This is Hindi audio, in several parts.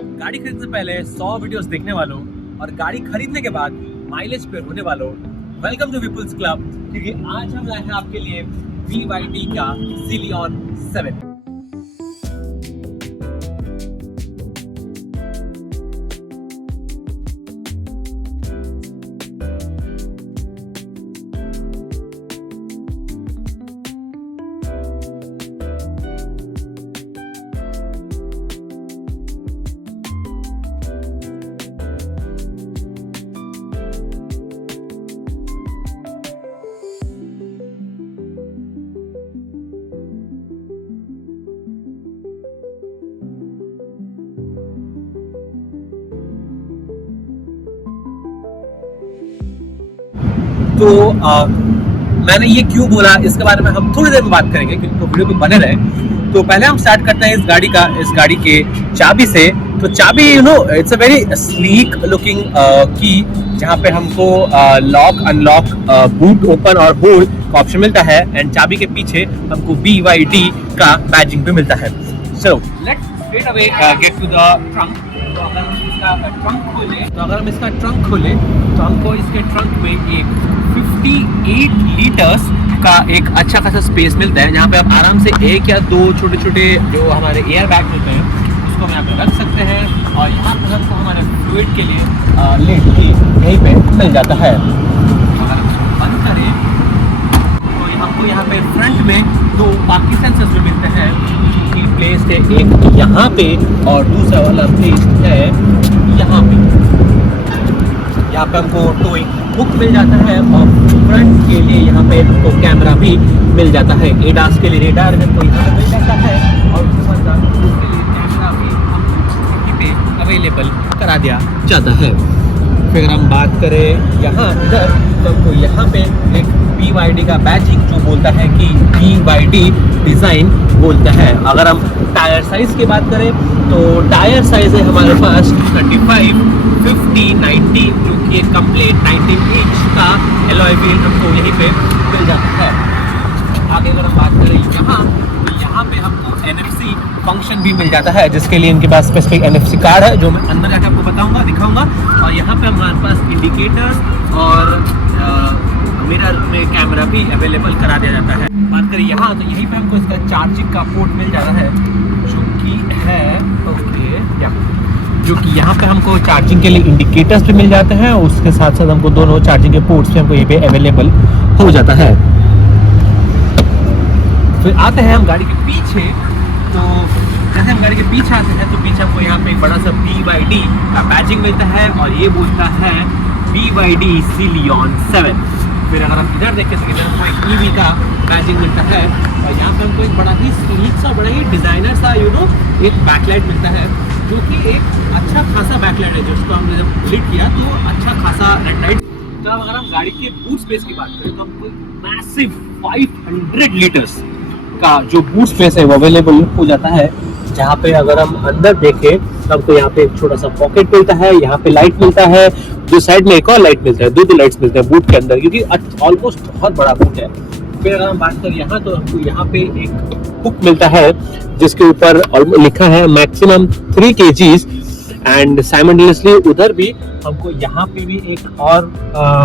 गाड़ी खरीदने से पहले 100 वीडियोस देखने वालों और गाड़ी खरीदने के बाद माइलेज पे होने वालों, वेलकम टू पीपल्स क्लब। क्योंकि आज हम लाए हैं आपके लिए BYD का Celeon 7। तो मैंने ये क्यों बोला इसके बारे में हम थोड़ी देर में बात करेंगे, क्योंकि तो वीडियो में बने रहे। तो पहले हम स्टार्ट करते हैं इस गाड़ी के चाबी से। तो चाबी it's a very sleek looking की, जहाँ पे हमको लॉक अनलॉक, बूट ओपन और होल्ड का ऑप्शन मिलता है। एंड चाबी के पीछे हमको BYD का बैजिंग भी मिलता है। So let's straight away get to the trunk. तो अगर हम इसका ट्रंक खोले तो हमको इसके ट्रंक में एक 58 लीटर्स का एक अच्छा खासा स्पेस मिलता है, जहाँ पे आप आराम से एक या दो छोटे छोटे जो हमारे एयर बैग होते हैं उसको हम यहाँ पे रख सकते हैं। और यहाँ पर हमको हमारे फ्लूइड के लिए लिड भी यहीं पे मिल जाता है। अगर हम इसको बंद करें तो हमको यहाँ पे फ्रंट में दो बाकी सेंसर्स भी मिलते हैं, जो कि प्लेस्ड है एक यहाँ पे और दूसरा वाला प्लेस्ड है यहाँ पे। यहाँ पे हमको टोइंग हुक मिल जाता है और फ्रंट के लिए यहाँ पे हमको कैमरा भी मिल जाता है। एडास के लिए रेडार हमको यहाँ पे मिल जाता है और उसके लिए कैमरा भी हमको यहीं पे अवेलेबल करा दिया जाता है। फिर अगर हम बात करें यहाँ इधर तो हमको यहाँ पे एक BYD का बैजिंग जो बोलता है कि BYD डिज़ाइन बोलता है। अगर हम टायर साइज़ की बात करें तो टायर साइज़ है हमारे पास 35, 50, 90, जो कि एक कंप्लीट 19 इंच का एलॉय व्हील हमको यहीं पे मिल जाता है। आगे अगर हम बात करें यहाँ पे हमको NFC फंक्शन भी मिल जाता है, जिसके लिए इनके पास स्पेसिफिक NFC कार्ड है, जो मैं अंदर जाकर आपको बताऊंगा, दिखाऊंगा। और यहाँ पे हमारे पास इंडिकेटर्स और मिरर में कैमरा भी अवेलेबल करा दिया जाता है। बात करें यहाँ तो यहीं पे हमको इसका चार्जिंग का पोर्ट मिल जाता है, जो कि है जो कि यहाँ पे हमको चार्जिंग के लिए इंडिकेटर्स भी मिल जाते हैं। उसके साथ साथ हमको दोनों चार्जिंग के पोर्ट्स भी हमको यहीं पे अवेलेबल हो जाता है। फिर आते हैं हम गाड़ी के पीछे। तो जैसे हम गाड़ी के पीछे आते हैं तो पीछे हमको यहाँ पे एक बड़ा सा BYD का बैजिंग मिलता है और ये बोलता है BYD Celeon 7। फिर अगर हम इधर देख सकें तो हमको एक EV का बैजिंग मिलता है और यहाँ पे हमको एक बड़ा ही स्लीक सा, बड़ा ही डिज़ाइनर सा एक बैकलाइट मिलता है, जो कि एक अच्छा खासा बैकलाइट है। जिसको हमने जब लिट किया तो अच्छा खासा हेडलाइट। तो अगर हम गाड़ी के बूट स्पेस की बात करें तो हमको मैसिव 500 लीटर्स का जो बूट स्पेस है वो अवेलेबल हो जाता है। जहाँ पे अगर हम अंदर देखें तो हमको यहाँ पे एक छोटा सा पॉकेट मिलता है, यहाँ पे लाइट मिलता है, जो साइड में एक और लाइट मिलता है, दो लाइट्स मिलते हैं बूट के अंदर, क्योंकि ऑलमोस्ट बहुत बड़ा बूट है। फिर अगर हम बात करें यहाँ तो हमको यहाँ पे एक हुक मिलता है जिसके ऊपर लिखा है मैक्सिमम 3 kgs एंड साइमल्टेनियसली उधर भी हमको यहाँ पे भी एक और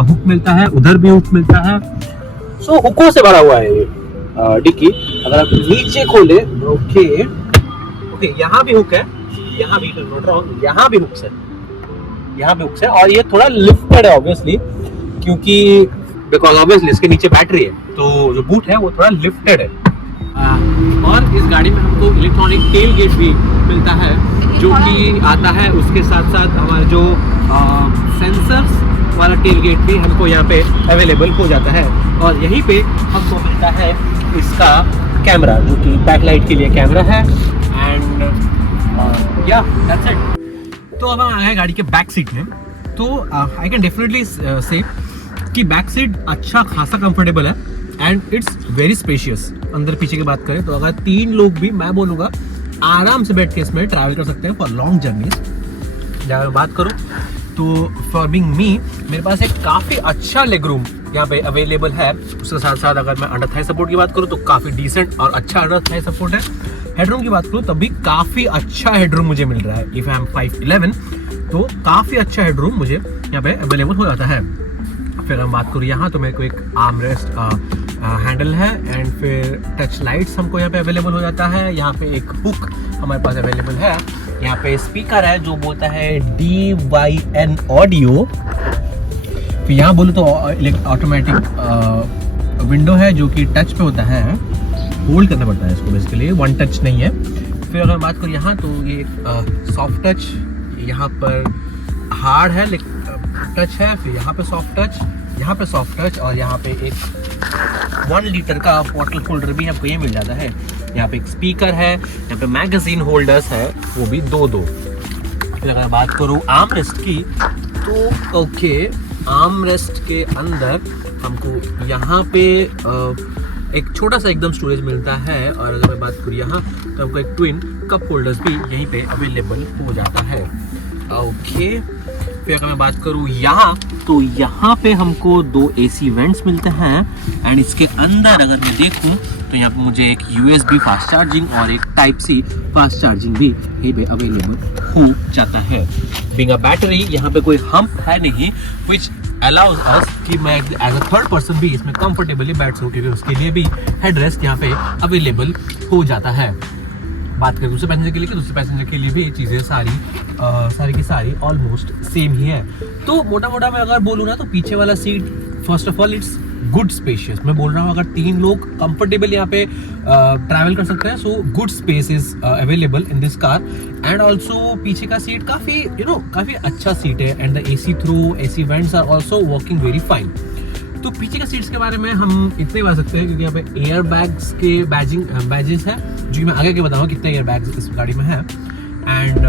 हुक मिलता है, उधर भी हुक मिलता है। सो हुकों से भरा हुआ है ये डिक्की। अगर आप नीचे खोले ओके यहाँ भी हुक है, यहाँ भी यहाँ भी हुक्स है, यहाँ भी हुक्स है। और ये थोड़ा लिफ्टेड है ऑब्वियसली, क्योंकि बिकॉज ऑब्वियसली इसके नीचे बैटरी है, तो जो बूट है वो थोड़ा लिफ्टेड है। और इस गाड़ी में हमको इलेक्ट्रॉनिक टेल गेट भी मिलता है, जो कि आता है उसके साथ साथ हमारे जो सेंसर्स वाला टेल गेट भी हमको यहाँ पे अवेलेबल हो जाता है। और यहीं पे हमको मिलता है इसका कैमरा, जो कि बैकलाइट के लिए कैमरा है। And yeah that's it. तो अब हम आ गए गाड़ी के बैक सीट में। तो आई कैन डेफिनेटली से कि बैक सीट अच्छा खासा कंफर्टेबल है एंड इट्स वेरी स्पेशियस। अंदर पीछे की बात करें तो अगर 3 लोग भी मैं बोलूँगा आराम से बैठ के इसमें ट्रैवल कर सकते हैं फॉर लॉन्ग जर्नीज। जहाँ मैं बात करूँ तो फॉर बीइंग मी मेरे पास एक काफ़ी अच्छा लेग रूम यहाँ पे अवेलेबल है। उसके साथ साथ अगर मैं अंडर थाई सपोर्ट की बात करूँ तो काफ़ी डिसेंट और अच्छा अंडर थाई सपोर्ट है। हेडरूम की बात करूँ तब भी काफ़ी अच्छा हेडरूम मुझे मिल रहा है। इफ़ आई एम 5'11" तो काफ़ी अच्छा हेडरूम मुझे यहाँ पे अवेलेबल हो जाता है। फिर हम बात करूँ यहाँ तो मेरे को एक आर्म रेस्ट हैंडल है एंड फिर टच लाइट्स हमको यहाँ पे अवेलेबल हो जाता है। यहाँ पे एक हुक हमारे पास अवेलेबल है। यहाँ पे स्पीकर है जो बोलता है DYN ऑडियो। फिर यहाँ बोलूँ तो ऑटोमेटिक विंडो है जो कि टच पे होता है, होल्ड करना पड़ता है इसको बेसिकली, वन टच नहीं है। फिर अगर बात करूँ यहाँ तो ये सॉफ्ट टच, यहाँ पर हार्ड है लेकिन टच है, फिर यहाँ पे सॉफ्ट टच, यहाँ पे सॉफ्ट टच और यहाँ पे एक 1 लीटर का बॉटल होल्डर भी आपको ये मिल जाता है। यहाँ पे एक स्पीकर है, यहाँ पे मैगजीन होल्डर्स है वो भी 2-2। फिर अगर बात करूँ आर्म रेस्ट की तो ओके, आर्म रेस्ट के अंदर हमको यहाँ पे एक छोटा सा एकदम स्टोरेज मिलता है। और अगर मैं बात करूँ यहाँ तो हमको एक ट्विन कप होल्डर्स भी यहीं पे अवेलेबल हो जाता है। ओके, फिर अगर मैं बात करूँ यहाँ तो यहाँ पे हमको 2 AC वेंट्स मिलते हैं एंड इसके अंदर अगर मैं देखूँ तो यहाँ पे मुझे एक USB फास्ट चार्जिंग और एक Type-C फास्ट चार्जिंग भी यहीं पे अवेलेबल हो जाता है। बिंग अ बैटरी यहाँ पे कोई हम्प है नहीं, विच अलाउज अस कि मैं एज अ थर्ड पर्सन भी इसमें कंफर्टेबली बैठ सकूँ, क्योंकि उसके लिए भी हेडरेस्ट यहाँ पे अवेलेबल हो जाता है। बात करें दूसरे पैसेंजर के लिए, कि दूसरे पैसेंजर के लिए भी चीज़ें सारी की सारी ऑलमोस्ट सेम ही है। तो मोटा मोटा मैं अगर बोलूँ ना तो पीछे वाला seat first of all it's good spacious. मैं बोल रहा हूँ अगर 3 लोग कंफर्टेबल यहाँ पे ट्रैवल कर सकते हैं, so good space is available in this car. And also पीछे का सीट काफ़ी काफ़ी अच्छा सीट है and the AC vents are also working very fine. तो पीछे के सीट्स के बारे में हम इतने ही बता सकते हैं क्योंकि यहाँ पे एयर बैग्स के बैजेस है, जो मैं आगे के बताऊँ कितने एयर बैग्स इस गाड़ी में है। एंड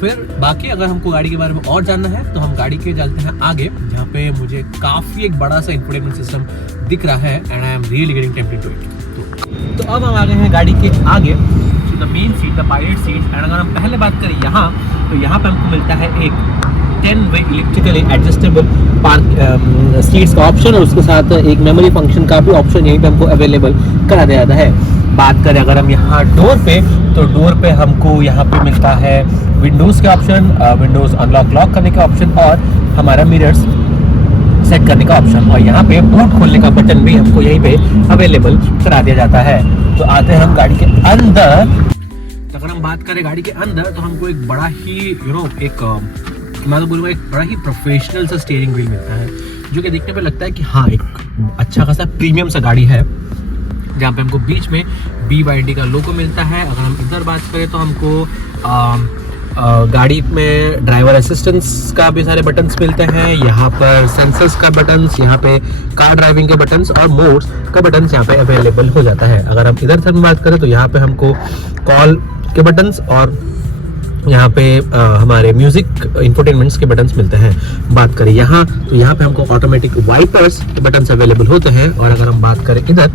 फिर बाकी अगर हमको गाड़ी के बारे में और जानना है तो हम गाड़ी के चलते हैं आगे, जहाँ पे मुझे काफ़ी एक बड़ा सा इंफोटेनमेंट सिस्टम दिख रहा है and I am really getting tempted to it. तो अब हम आ गए हैं गाड़ी के आगे, the main seat, the pilot seat. And अगर हम पहले बात करें यहाँ तो यहाँ पे हमको मिलता है एक 10-way electrically adjustable park seats का ऑप्शन और उसके साथ एक मेमोरी फंक्शन का भी ऑप्शन यहीं पे हमको अवेलेबल करा दिया जाता है। बात करें अगर हम यहाँ डोर पे, तो डोर पे हमको यहाँ पे मिलता है विंडोज़ के ऑप्शन, विंडोज़ अनलॉक लॉक करने का ऑप्शन और हमारा मिरर्स सेट करने का ऑप्शन। और यहाँ पे बूट खोलने का बटन भी हमको यहीं पे अवेलेबल करा दिया जाता है। तो आते हैं हम गाड़ी के अंदर। तो अगर हम बात करें गाड़ी के अंदर तो हमको एक बड़ा ही मैं तो बोलूँगा एक बड़ा ही प्रोफेशनल सा स्टीयरिंग व्हील मिलता है, जो कि देखने पे लगता है कि हाँ एक अच्छा खासा प्रीमियम सा गाड़ी है, जहाँ पे हमको बीच में BYD का लोगो मिलता है। अगर हम इधर बात करें तो हमको गाड़ी में ड्राइवर असिस्टेंस का भी सारे बटन्स मिलते हैं। यहाँ पर सेंसर्स का बटन्स, यहाँ पे कार ड्राइविंग के बटन्स और मोड्स का बटन्स यहाँ पे अवेलेबल हो जाता है। अगर हम इधर से बात करें तो यहाँ पे हमको कॉल के बटन्स और यहाँ पे हमारे म्यूजिक इंफोटेनमेंट्स के बटन्स मिलते हैं। बात करें यहाँ तो यहाँ पे हमको ऑटोमेटिक वाइपर्स के बटन्स अवेलेबल होते हैं। और अगर हम बात करें इधर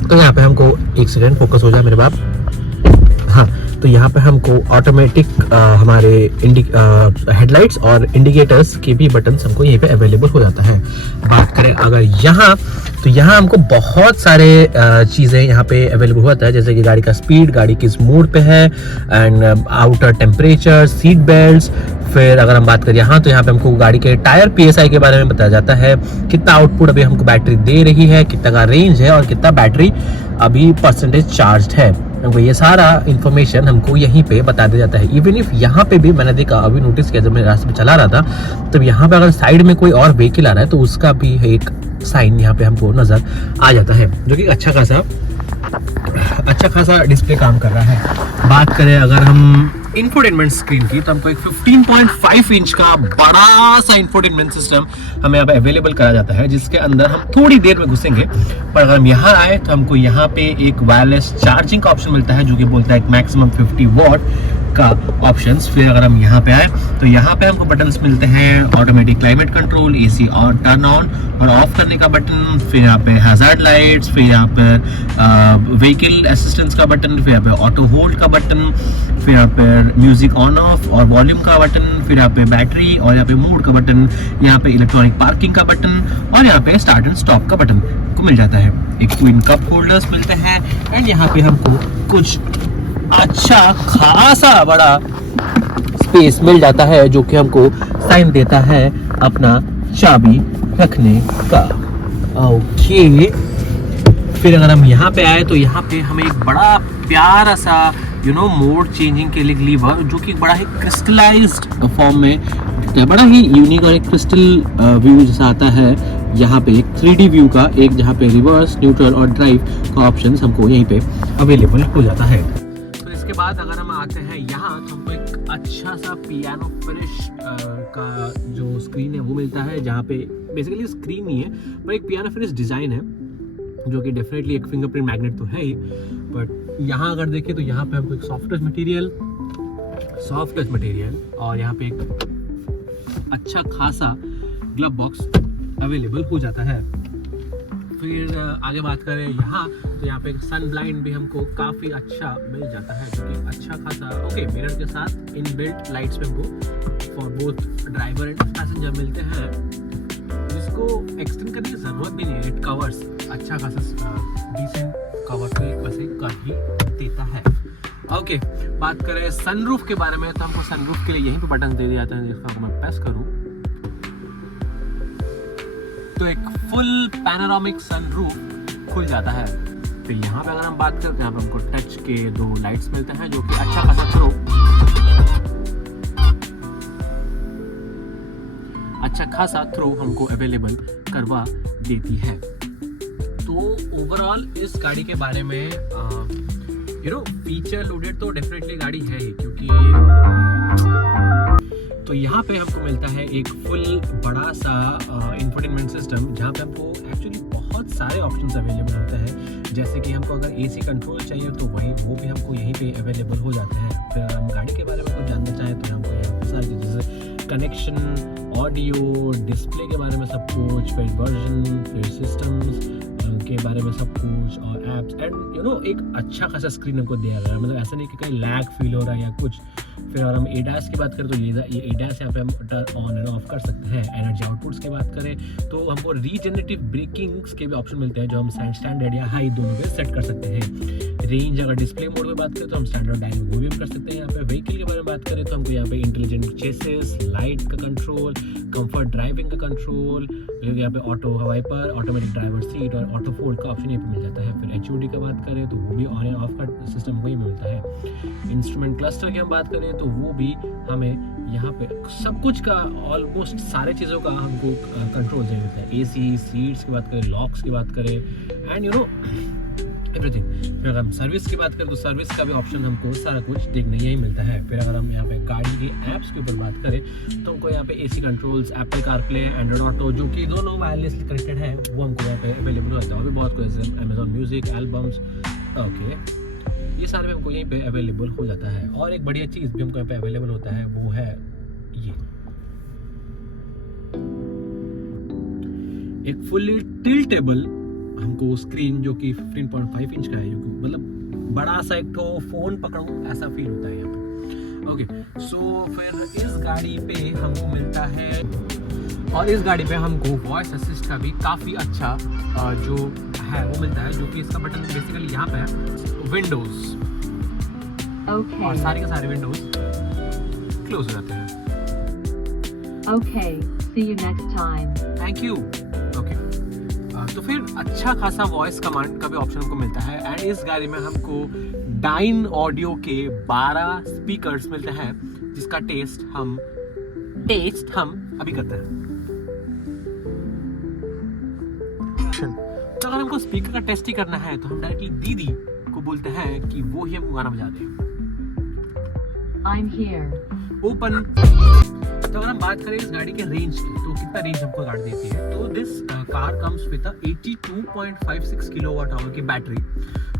तो यहाँ पे हमको, एक सेकेंड फोकस हो जाए मेरे बाप, हाँ, तो यहाँ पे हमको ऑटोमेटिक हमारे हेडलाइट्स और इंडिकेटर्स के भी बटन्स हमको यहीं पे अवेलेबल हो जाता है। बात करें अगर यहाँ तो यहाँ हमको बहुत सारे चीज़ें यहाँ पे अवेलेबल होता है, जैसे कि गाड़ी का स्पीड, गाड़ी किस मोड पे है and outer temperature, seat belts. फिर अगर हम बात करें यहाँ तो यहाँ पे हमको गाड़ी के टायर PSI के बारे में बताया जाता है, कितना आउटपुट अभी हमको बैटरी दे रही है, कितना का रेंज है और कितना बैटरी अभी परसेंटेज चार्ज है। हमको ये सारा इन्फॉर्मेशन हमको यहीं पे बता दिया जाता है। इवन इफ यहाँ पे भी मैंने देखा, अभी नोटिस किया जब मैं रास्ते में चला रहा था, तब यहाँ पे अगर साइड में कोई और व्हीकल आ रहा है तो उसका भी एक साइन यहाँ पे हमको नजर आ जाता है, जो कि अच्छा खासा डिस्प्ले काम कर रहा है। बात करें अगर हम इंफोटेनमेंट स्क्रीन की तो हमको एक 15.5 इंच का बड़ा सा इंफोटेनमेंट सिस्टम हमें यहाँ पे अवेलेबल कराया जाता है, जिसके अंदर हम थोड़ी देर में घुसेंगे। पर अगर हम यहाँ आए तो हमको यहाँ पे एक वायरलेस चार्जिंग का ऑप्शन मिलता है, जो कि बोलता है एक मैक्सिमम 50 वॉट का ऑप्शंस। फिर अगर हम यहाँ पे आए तो यहाँ पे हमको बटन्स मिलते हैं, ऑटोमेटिक क्लाइमेट कंट्रोल, AC और टर्न ऑन और ऑफ करने का बटन, फिर यहाँ पे हैजार्ड लाइट्स, फिर यहाँ पे व्हीकल असिस्टेंस का बटन, फिर यहाँ पे ऑटो होल्ड का बटन, फिर यहाँ पे म्यूजिक ऑन ऑफ और वॉल्यूम का बटन, फिर यहाँ पे बैटरी और यहाँ पे मोड का बटन, यहाँ पे इलेक्ट्रॉनिक पार्किंग का बटन और यहाँ पे स्टार्ट एंड स्टॉप का बटन को मिल जाता है। एक ट्विन कप होल्डर्स मिलते हैं एंड यहाँ पे हमको कुछ अच्छा खासा बड़ा स्पेस मिल जाता है, जो कि हमको साइन देता है अपना चाबी रखने का। ओके, फिर अगर हम यहाँ पे आए तो यहाँ पे हमें एक बड़ा प्यारा सा मोड चेंजिंग के लिए लीवर, जो कि बड़ा ही क्रिस्टलाइज्ड फॉर्म में दिखता है, बड़ा ही यूनिक और एक क्रिस्टल व्यू जैसा आता है। यहाँ पे एक 3D व्यू का एक जहाँ पे रिवर्स, न्यूट्रल और ड्राइव का ऑप्शन हमको यहीं पे अवेलेबल हो जाता है। तो इसके बाद अगर हम आते हैं यहाँ, तो हमको एक अच्छा सा पियानो फिनिश का जो स्क्रीन है वो मिलता है, जहाँ पे बेसिकली स्क्रीन नहीं है पर एक पियानो फिनिश डिज़ाइन है, जो कि डेफिनेटली एक फिंगरप्रिंट मैग्नेट तो है ही। बट यहाँ अगर देखें तो यहाँ पे हमको एक सॉफ्ट टच मटेरियल और यहाँ पे एक अच्छा खासा ग्लव बॉक्स अवेलेबल हो जाता है। फिर आगे बात करें यहाँ, तो यहाँ पे एक सन ब्लाइंड भी हमको काफ़ी अच्छा मिल जाता है, जो कि अच्छा खासा मिरर के साथ इनबिल्ट लाइट्स पे हमको for both driver and passenger मिलते हैं, जिसको एक्सटेंड करने की ज़रूरत भी नहीं है। इट कवर्स अच्छा खासा डिसेंट कवर पे वैसे कर ही देता है। ओके, बात करें सनरूफ के बारे में, तो हमको सनरूफ के लिए यहीं पे बटन दे दिया जाता है, जिसको मैं प्रेस करूँ तो एक फुल पैनोरामिक सनरूफ खुल जाता है। फिर यहाँ पे अगर हम बात करते हैं, यहाँ पे हमको टच के 2 लाइट्स मिलते हैं, जो कि अच्छा खासा थ्रो हमको अवेलेबल करवा देती है। तो ओवरऑल इस गाड़ी के बारे में फीचर लोडेड तो डेफिनेटली गाड़ी है ही, क्योंकि तो यहाँ पे हमको मिलता है एक फुल बड़ा सा इंफोटेनमेंट सिस्टम, जहाँ पे हमको एक्चुअली बहुत सारे ऑप्शंस अवेलेबल होते हैं। जैसे कि हमको अगर AC कंट्रोल चाहिए तो वो भी हमको यहीं पे अवेलेबल हो जाते हैं। फिर हम गाड़ी के बारे में कुछ जानना चाहें तो हमको यहाँ पे सारी जैसे कनेक्शन, ऑडियो, डिस्प्ले के बारे में सब कुछ, फिर वर्जन, फिर सिस्टम्स के बारे में सब कुछ, और एप्स एंड एक अच्छा खासा स्क्रीन हमको दिया गया है। मतलब ऐसा नहीं कि कहीं लैग फील हो रहा है या कुछ। फिर अगर हम ADAS की बात करें तो ये ADAS यहाँ पे हम ऑन एंड ऑफ कर सकते हैं। एनर्जी आउटपुट्स की बात करें तो हमको रीजनरेटिव ब्रेकिंग्स के भी ऑप्शन मिलते हैं, जो हम स्टैंडर्ड या हाई दोनों पे सेट कर सकते हैं। रेंज अगर डिस्प्ले मोड में बात करें तो हम स्टैंडर्ड डायनेमिक वो भी कर सकते हैं। यहाँ पे व्हीकल के बारे में बात करें तो हमको यहाँ पे इंटेलिजेंट चेसिस, लाइट का कंट्रोल, कंफर्ट ड्राइविंग का कंट्रोल, यहाँ पे auto wiper, automatic driver seat और ऑटो फोल्ड का ऑप्शन यहाँ पे मिल जाता है। फिर HUD का बात करें तो वो भी ऑन एंड ऑफ का सिस्टम वही मिलता है। इंस्ट्रूमेंट क्लस्टर की हम बात करें तो वो भी हमें यहाँ पे सब कुछ का ऑलमोस्ट सारे चीज़ों का हमको कंट्रोल चाहिए होता है। AC, सीट्स की बात करें, लॉक्स की बात करें एंड एवरीथिंग। फिर अगर हम सर्विस की बात करें तो सर्विस का भी ऑप्शन हमको सारा कुछ देखने यही मिलता है। फिर अगर हम यहाँ पे गाड़ी की ऐप्स के ऊपर बात करें तो हमको यहाँ पे AC controls, Apple CarPlay, Android auto, जो कि दोनों वायरलेसली कनेक्टेड है, वो हमको यहाँ पे अवेलेबल होता है। और भी बहुत कुछ जैसे Amazon म्यूजिक, एल्बम्स, ये सारे भी हमको यहीं पे अवेलेबल हो जाता है। और एक बढ़िया चीज़ भी हमको यहाँ पे अवेलेबल होता है, वो है ये एक फुल्ली टिल्टेबल हमको स्क्रीन, जो कि 15.5 इंच का है, जो कि मतलब बड़ा सा एक तो फोन पकड़ूं ऐसा फील होता है यहाँ पे। ओके, सो फिर इस गाड़ी पे हमको मिलता है, और इस गाड़ी पे हमको वॉइस असिस्ट का भी काफ़ी अच्छा जो है वो मिलता है, जो कि इसका बटन बेसिकली यहाँ पे है विंडोज, और सारे के सारे विंडोज क्लोज हो जाते हैं। Okay, see you next time. Thank you. Okay, तो फिर अच्छा खासा वॉइस कमांड का भी ऑप्शन हमको मिलता है। एंड इस गाड़ी में हमको डाइन ऑडियो के 12 स्पीकर्स मिलते हैं, जिसका टेस्ट हम अभी करते हैं। तो अगर हमको स्पीकर का टेस्ट ही करना है तो हम डायरेक्टली दीदी को बोलते हैं कि वो ही हमको गाना बजा दे। I'm here. ओपन। तो अगर हम बात करें इस गाड़ी के रेंज की, तो कितना रेंज हमको गाड़ी देती है, तो this car comes with 82.56 kilowatt hour की बैटरी,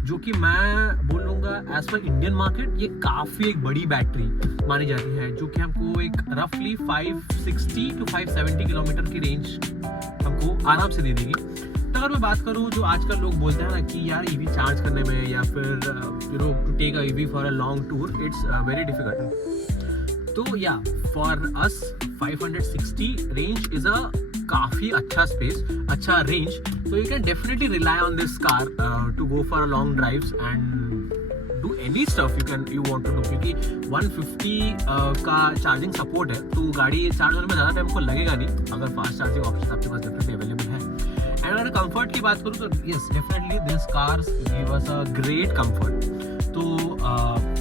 जो कि मैं बोल लूँगा एज पर इंडियन मार्केट ये काफ़ी एक बड़ी बैटरी मानी जाती है, जो कि हमको एक रफली 560 टू 570 किलोमीटर की रेंज हमको आराम से दे देगी। तो अगर मैं बात करूँ, जो आजकल लोग बोलते हैं ना कि यार EV चार्ज करने में या फिर to take a EV for a long tour, it's very difficult. तो या for us 560 range is a काफ़ी अच्छा स्पेस, अच्छा रेंज, तो you can definitely rely on this car to go for a long drives and do any stuff you want to do, क्योंकि 150 का चार्जिंग सपोर्ट है, तो गाड़ी चार्ज होने में ज़्यादा टाइम को लगेगा नहीं अगर फास्ट चार्जिंग ऑप्शन आपके पास डेफिनेटली अवेलेबल है। एंड अगर कंफर्ट की बात करूँ तो yes definitely this cars give us a great comfort. तो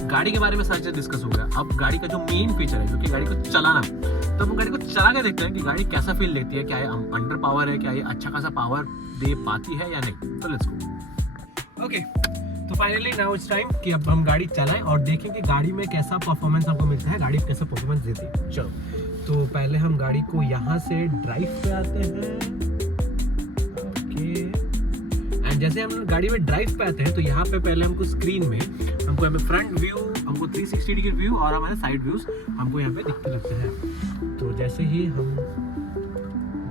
गाड़ी के बारे में सारी चीज़ डिस्कस हो गया। अब गाड़ी का जो मेन फीचर है, जो कि गाड़ी को चलाना, तो हम गाड़ी को चला के देखते हैं कि गाड़ी कैसा फील देती है, क्या ये अंडर पावर है, क्या ये अच्छा खासा पावर दे पाती है या नहीं। तो लेट्स गो। ओके, तो फाइनली नाउ इट्स टाइम कि अब हम गाड़ी चलाएं और देखें कि गाड़ी में कैसा परफॉर्मेंस हमको मिलता है, गाड़ी कैसा परफॉर्मेंस देती है। चलो, तो पहले हम गाड़ी को यहाँ से ड्राइव पे आते हैं। ओके, एंड जैसे हम गाड़ी में ड्राइव पे आते हैं तो यहाँ पे पहले हमको स्क्रीन में हमको यहाँ पे फ्रंट व्यू, हमको 360 डिग्री व्यू और हमारे साइड व्यूज हमको यहाँ पे दिखते लगते हैं। तो जैसे ही हम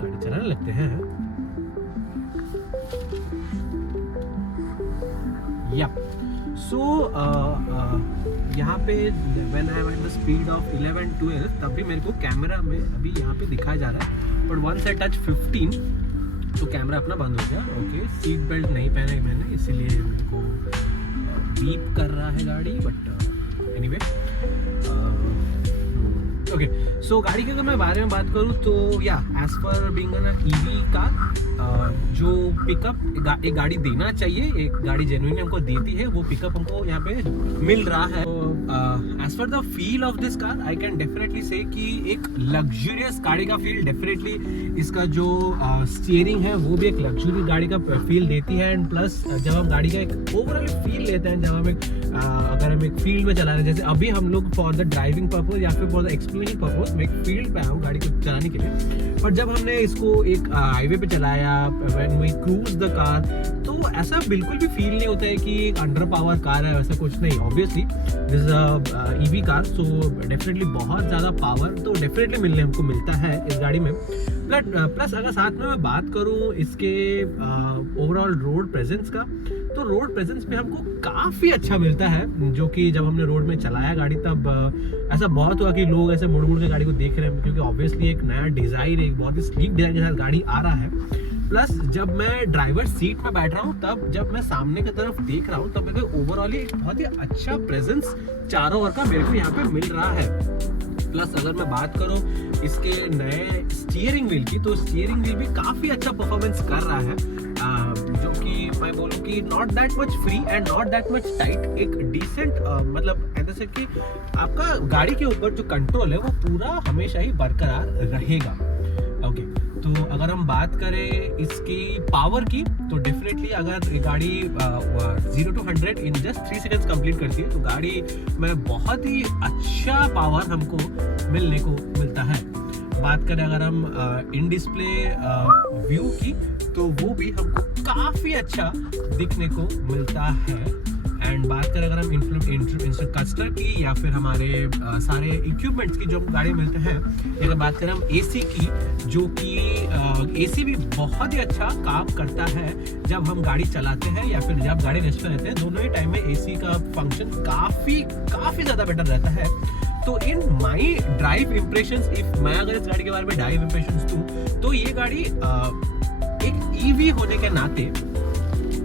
गाड़ी चलाने लगते हैं, या सो यहाँ पे when I am at the speed of 11-12 तब भी मेरे को कैमरा में अभी यहाँ पे दिखाया जा रहा है, बट वंस आई टच 15 तो कैमरा अपना बंद हो गया। ओके, सीट बेल्ट नहीं पहना है मैंने, इसीलिए मेरे को बीप कर रहा है गाड़ी, बट एनीवे ओके। सो गाड़ी के अगर मैं बारे में बात करूँ तो या as per being an EV car, जो पिकअप एक गाड़ी देना चाहिए, एक गाड़ी जेन्युइनली हमको देती है, वो पिकअप हमको यहाँ पे मिल रहा है। As per the feel of this car I can definitely say कि एक लग्जरियस गाड़ी का फील डेफिनेटली, इसका जो स्टीयरिंग है वो भी एक लग्जरी गाड़ी का फील देती है। एंड प्लस जब हम गाड़ी का एक ओवरऑल फील लेते हैं, जब हम अगर हम एक फील्ड में चला रहे हैं, जैसे अभी हम लोग फॉर द ड्राइविंग पर्पज या फिर फॉर द एक्सप्लोरिंग पर्पज में एक फील्ड पे आया हूँ गाड़ी को चलाने के लिए, पर जब हमने इसको एक हाईवे पे चलाया, when we cruise the car, तो ऐसा बिल्कुल भी फील नहीं होता है कि एक अंडर पावर कार है, वैसा कुछ नहीं। Obviously this is a EV car, so definitely बहुत ज़्यादा पावर तो डेफिनेटली हमको मिलता है इस गाड़ी में। प्लस अगर साथ में मैं बात करूँ इसके ओवरऑल रोड प्रेजेंस का, तो रोड प्रेजेंस पे हमको काफ़ी अच्छा मिलता है, जो कि जब हमने रोड में चलाया गाड़ी तब ऐसा बहुत हुआ कि लोग ऐसे मुड़ मुड़ के गाड़ी को देख रहे हैं, क्योंकि ऑब्वियसली एक नया डिज़ाइन, एक बहुत ही स्लीक डिज़ाइन के साथ गाड़ी आ रहा है। प्लस जब मैं ड्राइवर सीट में बैठ रहा हूँ, तब जब मैं सामने की तरफ देख रहा हूँ, तब मेरे को ओवरऑली एक बहुत ही अच्छा प्रेजेंस चारों ओर का मेरे को यहाँ पे मिल रहा है। प्लस अगर मैं बात करूँ इसके नए स्टीयरिंग व्हील की, तो स्टीयरिंग व्हील भी काफ़ी अच्छा परफॉर्मेंस कर रहा है, जो कि मैं बोलूँ कि not that much free and not that much tight, एक डिसेंट मतलब ऐसे कि आपका गाड़ी के ऊपर जो कंट्रोल है वो पूरा हमेशा ही बरकरार रहेगा। ओके, तो अगर हम बात करें इसकी पावर की, तो डेफिनेटली अगर ये गाड़ी 0 to 100 in just 3 seconds complete करती है, तो गाड़ी में बहुत ही अच्छा पावर हमको मिलने को मिलता है। बात करें अगर हम इन डिस्प्ले व्यू की, तो वो भी हमको काफ़ी अच्छा दिखने को मिलता है। एंड बात करें अगर हम इंस्टेंट कस्टर की या फिर हमारे सारे इक्विपमेंट्स की जो गाड़ी मिलते हैं, अगर बात करें हम एसी की, जो कि एसी भी बहुत ही अच्छा काम करता है जब हम गाड़ी चलाते हैं या फिर जब गाड़ी रेस्ट में रहते हैं, दोनों ही टाइम में एसी का फंक्शन काफ़ी ज़्यादा बेटर रहता है। तो इन माई ड्राइव इम्प्रेशंस, इफ मैं अगर इस गाड़ी के बारे में ड्राइव इम्प्रेशंस दूँ, तो ये गाड़ी एक ईवी होने के नाते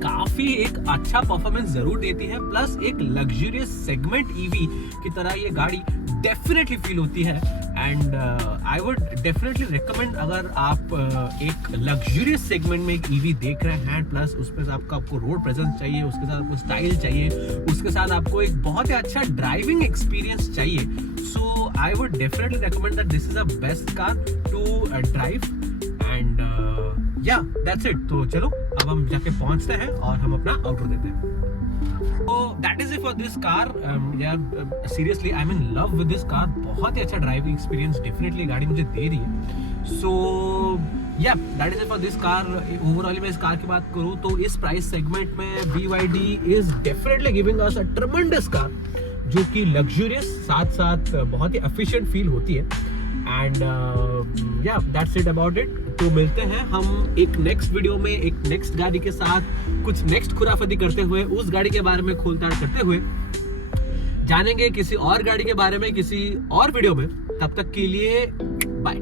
काफी एक अच्छा परफॉर्मेंस जरूर देती है। प्लस एक लग्जरियस सेगमेंट ईवी की तरह ये गाड़ी डेफिनेटली फील होती है। And I would definitely recommend, अगर आप एक लग्जरियस सेगमेंट में एक ईवी देख रहे हैं, प्लस उसमें आपको रोड प्रेजेंस चाहिए, उसके साथ आपको स्टाइल चाहिए, उसके साथ आपको एक बहुत ही अच्छा ड्राइविंग एक्सपीरियंस चाहिए, so I would definitely recommend that this is a best car to drive. And yeah that's it. तो चलो अब हम जाके पहुंचते हैं और हम अपना आउटरो देते हैं। तो that is it for this car. यार seriously I am in love with this car. बहुत ही अच्छा ड्राइविंग एक्सपीरियंस डेफिनेटली गाड़ी मुझे दे रही है। सो या that is it for this car. Overall मैं इस कार की बात करूँ तो इस प्राइस सेगमेंट में BYD is definitely giving us a ट्रेमेंडस car, जो कि लग्जरियस साथ साथ बहुत ही एफिशिएंट फील होती है। And yeah that's it about it. तो मिलते हैं हम एक नेक्स्ट वीडियो में एक नेक्स्ट गाड़ी के साथ, कुछ नेक्स्ट खुराफती करते हुए, उस गाड़ी के बारे में खोलताड़ करते हुए जानेंगे किसी और गाड़ी के बारे में किसी और वीडियो में। तब तक के लिए बाय।